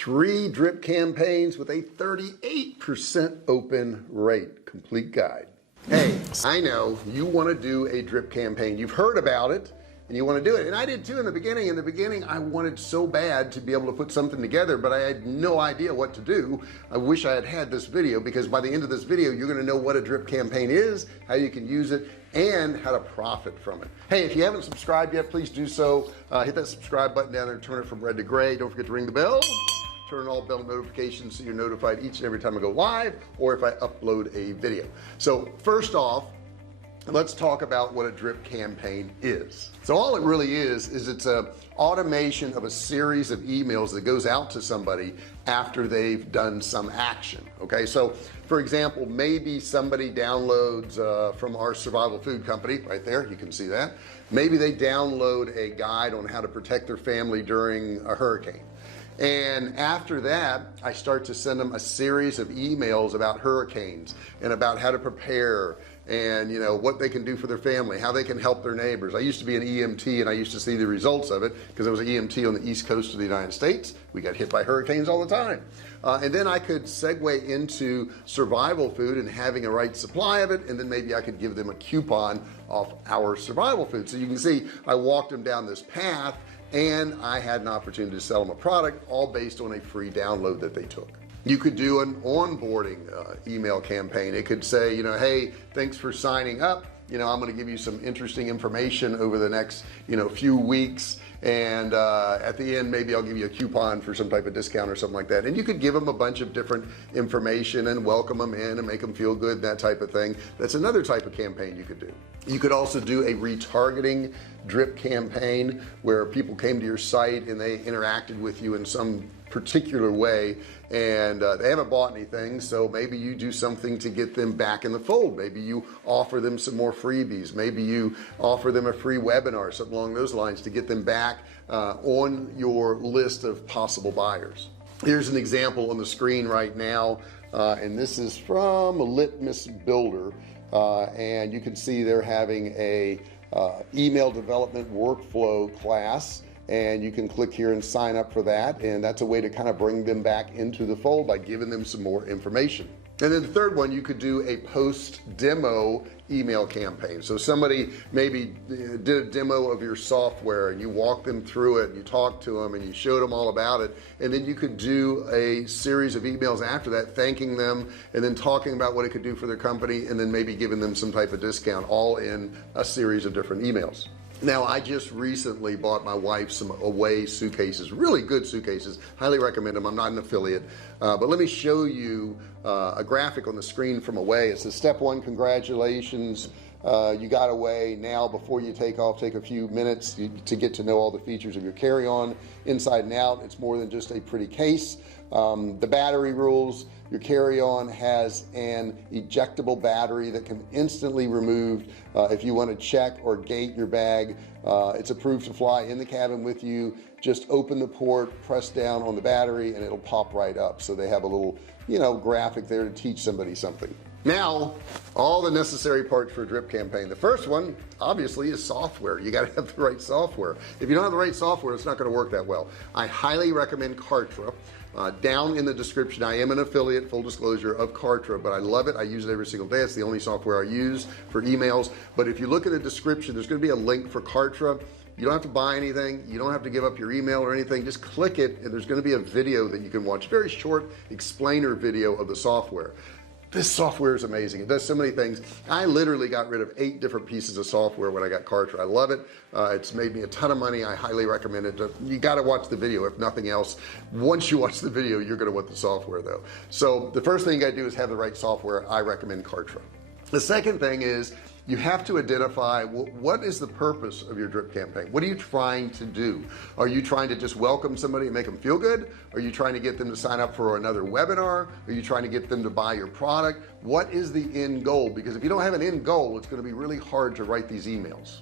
3 drip campaigns with a 38% open rate. Complete guide. Hey, I know you want to do a drip campaign. You've heard about it and you want to do it, and I did too in the beginning. I wanted so bad to be able to put something together, but I had no idea what to do. I wish I had had this video, because by the end of this video you're going to know what a drip campaign is, how you can use it, and how to profit from it. Hey, if you haven't subscribed yet, please do so. Hit that subscribe button down there, turn it from red to gray. Don't forget to ring the bell, turn on all bell notifications so you're notified each and every time I go live or if I upload a video. So first off, let's talk about what a drip campaign is. So all it really is it's a automation of a series of emails that goes out to somebody after they've done some action. Okay, so for example, maybe somebody downloads from our survival food company right there, you can see that. Maybe they download a guide on how to protect their family during a hurricane, and after that I start to send them a series of emails about hurricanes and about how to prepare, and what they can do for their family, how they can help their neighbors. I used to be an EMT and I used to see the results of it because I was an EMT on the East Coast of the United States. We got hit by hurricanes all the time, and then I could segue into survival food and having a right supply of it, and then maybe I could give them a coupon off our survival food. So you can see I walked them down this path, and I had an opportunity to sell them a product, all based on a free download that they took. You could do an onboarding email campaign. It could say, hey, thanks for signing up. I'm going to give you some interesting information over the next few weeks, and at the end maybe I'll give you a coupon for some type of discount or something like that. And you could give them a bunch of different information and welcome them in and make them feel good, that type of thing. That's another type of campaign you could do. You could also do a retargeting drip campaign where people came to your site and they interacted with you in some particular way, and they haven't bought anything, so maybe you do something to get them back in the fold. Maybe you offer them some more freebies, maybe you offer them a free webinar, something along those lines, to get them back on your list of possible buyers. Here's an example on the screen right now, and this is from a Litmus Builder, and you can see they're having a email development workflow class, and you can click here and sign up for that, and that's a way to kind of bring them back into the fold by giving them some more information. And then the third one, you could do a post demo email campaign. So somebody maybe did a demo of your software and you walked them through it and you talked to them and you showed them all about it, and then you could do a series of emails after that thanking them and then talking about what it could do for their company, and then maybe giving them some type of discount, all in a series of different emails. Now, I just recently bought my wife some Away suitcases, really good suitcases, highly recommend them. I'm not an affiliate, but let me show you a graphic on the screen from Away. It says, step 1, congratulations, you got Away. Now before you take off, take a few minutes to get to know all the features of your carry-on inside and out. It's more than just a pretty case. The battery rules: your carry-on has an ejectable battery that can instantly removed if you want to check or gate your bag. It's approved to fly in the cabin with you. Just open the port, press down on the battery, and it'll pop right up. So they have a little graphic there to teach somebody something. Now, all the necessary parts for a drip campaign. The first one obviously is software. You got to have the right software. If you don't have the right software, it's not going to work that well. I highly recommend Kartra. Down in the description, I am an affiliate, full disclosure, of Kartra, but I love it. I use it every single day. It's the only software I use for emails. But if you look at the description, there's going to be a link for Kartra. You don't have to buy anything. You don't have to give up your email or anything. Just click it, and there's going to be a video that you can watch, very short explainer video of the software. This software is amazing. It does so many things. I literally got rid of 8 different pieces of software when I got Kartra. I love it. It's made me a ton of money. I highly recommend it. You got to watch the video, if nothing else. Once you watch the video, you're going to want the software though. So the first thing you got to do is have the right software. I recommend Kartra. The second thing is you have to identify what is the purpose of your drip campaign. What are you trying to do? Are you trying to just welcome somebody and make them feel good? Are you trying to get them to sign up for another webinar? Are you trying to get them to buy your product? What is the end goal? Because if you don't have an end goal, it's going to be really hard to write these emails.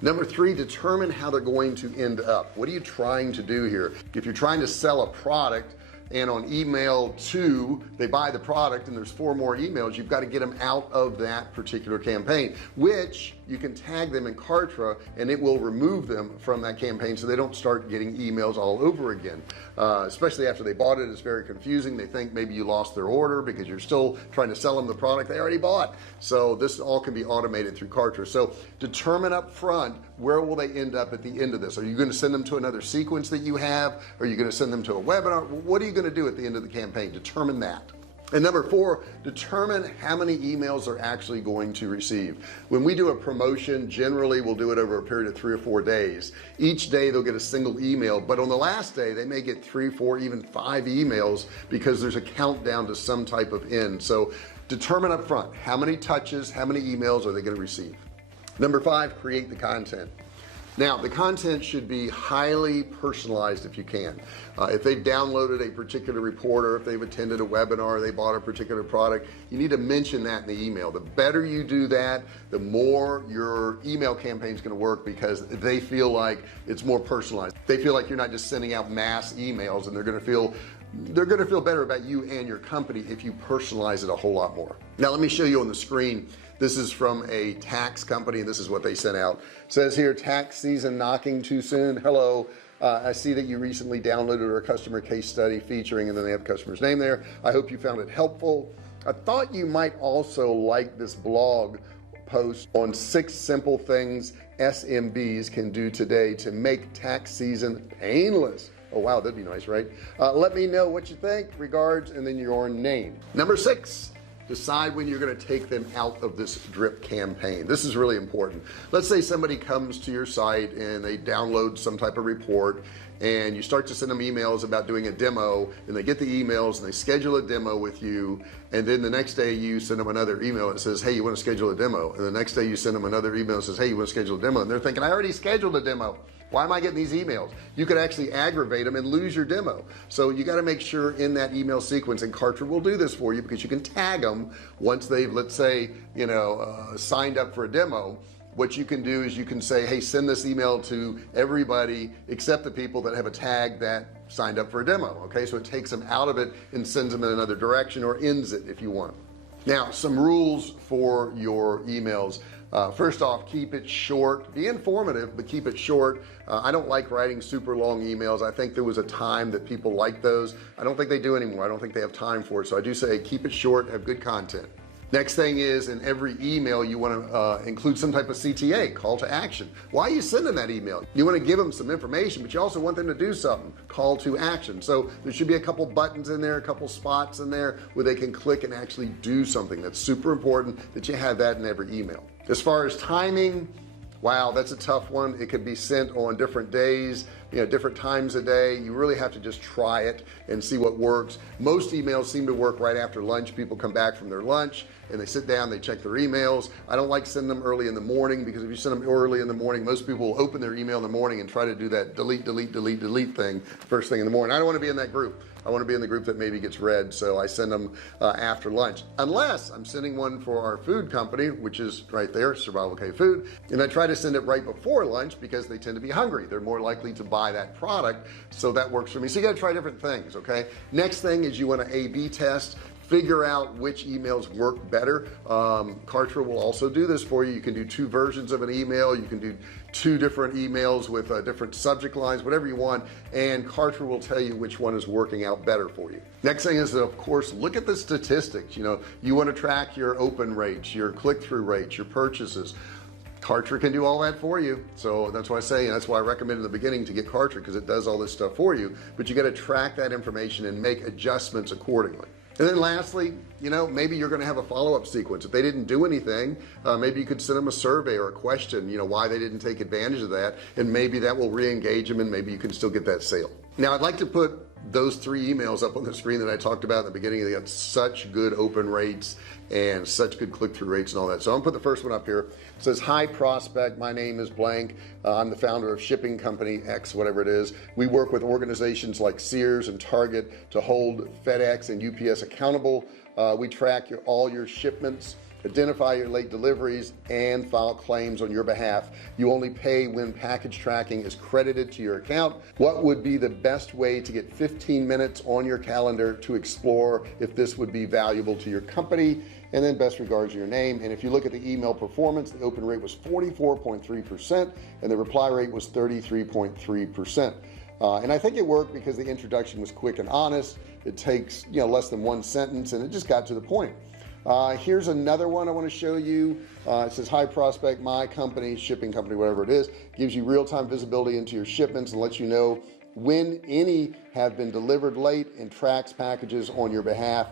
Number 3, determine how they're going to end up. What are you trying to do here? If you're trying to sell a product and on email 2 they buy the product and there's 4 more emails, you've got to get them out of that particular campaign, which you can tag them in Kartra and it will remove them from that campaign so they don't start getting emails all over again. Especially after they bought it, it's very confusing. They think maybe you lost their order because you're still trying to sell them the product they already bought. So this all can be automated through Kartra. So determine up front, where will they end up at the end of this? Are you going to send them to another sequence that you have? Are you going to send them to a webinar? What are you going to do at the end of the campaign? Determine that. And number 4, determine how many emails they're actually going to receive. When we do a promotion, generally we'll do it over a period of 3 or 4 days. Each day they'll get a single email, but on the last day they may get 3, 4, even 5 emails because there's a countdown to some type of end. So determine up front, how many touches, how many emails are they going to receive. Number 5, create the content. Now the content should be highly personalized if you can. If they've downloaded a particular report, or if they've attended a webinar, they bought a particular product, you need to mention that in the email. The better you do that, the more your email campaign is going to work, because they feel like it's more personalized. They feel like you're not just sending out mass emails, and they're going to feel better about you and your company if you personalize it a whole lot more. Now let me show you on the screen. This is from a tax company, and this is what they sent out. It says here, tax season knocking too soon. Hello, I see that you recently downloaded our customer case study featuring, and then they have customer's name there. I hope you found it helpful. I thought you might also like this blog post on 6 simple things SMBs can do today to make tax season painless. Oh wow, that'd be nice, right? Let me know what you think. Regards, and then your name. Number 6, decide when you're going to take them out of this drip campaign. This is really important. Let's say somebody comes to your site and they download some type of report, and you start to send them emails about doing a demo, and they get the emails and they schedule a demo with you, and then the next day you send them another email that says, hey, you want to schedule a demo, and the next day you send them another email that says, hey, you want to schedule a demo, and they're thinking, I already scheduled a demo. Why am I getting these emails? You could actually aggravate them and lose your demo. So you got to make sure in that email sequence, and Kartra will do this for you, because you can tag them once they've, let's say, signed up for a demo. What you can do is you can say, hey, send this email to everybody except the people that have a tag that signed up for a demo. Okay, so it takes them out of it and sends them in another direction, or ends it if you want. Now, some rules for your emails. First off, keep it short. Be informative, but keep it short. I don't like writing super long emails. I think there was a time that people liked those. I don't think they do anymore. I don't think they have time for it. So I do say keep it short, have good content. Next thing is, in every email you want to include some type of CTA, call to action. Why are you sending that email? You want to give them some information, but you also want them to do something, call to action. So there should be a couple buttons in there, a couple spots in there where they can click and actually do something. That's super important that you have that in every email. As far as timing, wow, that's a tough one. It could be sent on different days, different times a day. You really have to just try it and see what works. Most emails seem to work right after lunch. People come back from their lunch and they sit down, they check their emails. I don't like sending them early in the morning, because if you send them early in the morning, most people will open their email in the morning and try to do that delete thing first thing in the morning. I don't want to be in that group. I want to be in the group that maybe gets read, so I send them after lunch, unless I'm sending one for our food company, which is right there, Survival K Food, and I try to send it right before lunch because they tend to be hungry. They're more likely to buy that product, so that works for me. So you got to try different things. Okay, next thing is you want to A/B test. Figure out which emails work better. Kartra will also do this for you. You can do 2 versions of an email. You can do 2 different emails with different subject lines, whatever you want, and Kartra will tell you which one is working out better for you. Next thing is, of course, look at the statistics. You want to track your open rates, your click-through rates, your purchases. Kartra can do all that for you. So that's why I say, and that's why I recommend in the beginning to get Kartra, because it does all this stuff for you, but you got to track that information and make adjustments accordingly. And then lastly, maybe you're going to have a follow-up sequence. If they didn't do anything, maybe you could send them a survey or a question, why they didn't take advantage of that, and maybe that will re-engage them, and maybe you can still get that sale. Now I'd like to put those 3 emails up on the screen that I talked about in the beginning. They got such good open rates and such good click-through rates and all that. So I'm gonna put the first one up here. It says, hi prospect, my name is blank. I'm the founder of shipping company X, whatever it is. We work with organizations like Sears and Target to hold FedEx and UPS accountable. We track all your shipments identify your late deliveries, and file claims on your behalf. You only pay when package tracking is credited to your account. What would be the best way to get 15 minutes on your calendar to explore if this would be valuable to your company? And then best regards, your name. And if you look at the email performance, the open rate was 44.3% and the reply rate was 33.3%. And I think it worked because the introduction was quick and honest. It takes less than one sentence, and it just got to the point. Here's another one I want to show you. It says, hi prospect, my company, shipping company, whatever it is, gives you real-time visibility into your shipments and lets you know when any have been delivered late and tracks packages on your behalf.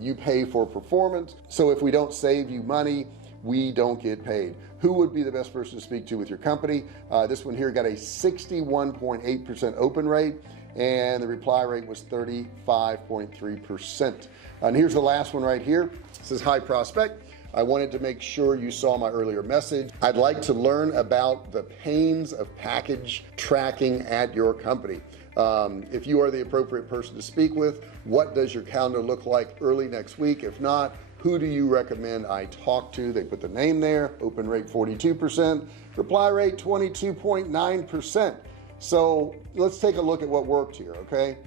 You pay for performance, so if we don't save you money, we don't get paid. Who would be the best person to speak to with your company? This one here got a 61.8% open rate and the reply rate was 35.3%. And here's the last one right here. It says, hi prospect, I wanted to make sure you saw my earlier message. I'd like to learn about the pains of package tracking at your company. If you are the appropriate person to speak with, what does your calendar look like early next week? If not, who do you recommend I talk to? They put the name there. Open rate 42%, reply rate 22.9%. So let's take a look at what worked here. Okay,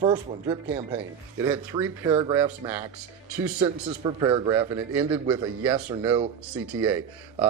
first one, drip campaign. It had 3 paragraphs max, 2 sentences per paragraph, and it ended with a yes or no CTA.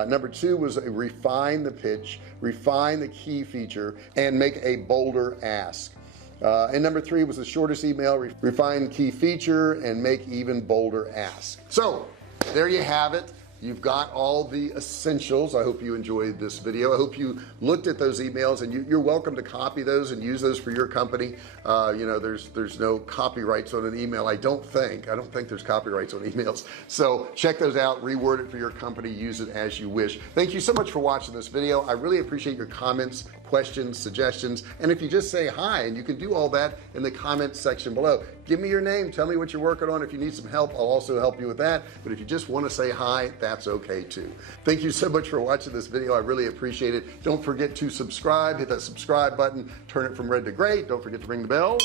Number 2 was a refine the pitch, refine the key feature, and make a bolder ask. And number 3 was the shortest email, refine key feature and make even bolder ask. So there you have it. You've got all the essentials. I hope you enjoyed this video. I hope you looked at those emails, and you're welcome to copy those and use those for your company. There's no copyrights on an email. I don't think there's copyrights on emails. So check those out, reword it for your company, use it as you wish. Thank you so much for watching this video. I really appreciate your comments, questions, suggestions, and if you just say hi, and you can do all that in the comments section below. Give me your name, tell me what you're working on. If you need some help, I'll also help you with that. But if you just want to say hi, that's okay too. Thank you so much for watching this video. I really appreciate it. Don't forget to subscribe. Hit that subscribe button, turn it from red to gray. Don't forget to ring the bell,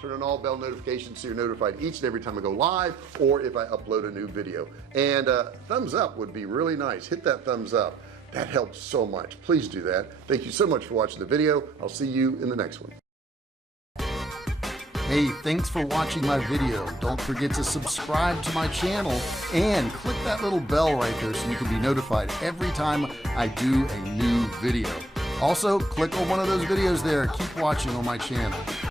turn on all bell notifications so you're notified each and every time I go live or if I upload a new video. And thumbs up would be really nice. Hit that thumbs up. That helps so much. Please do that. Thank you so much for watching the video. I'll see you in the next one. Hey, thanks for watching my video. Don't forget to subscribe to my channel and click that little bell right there so you can be notified every time I do a new video. Also, click on one of those videos there. Keep watching on my channel.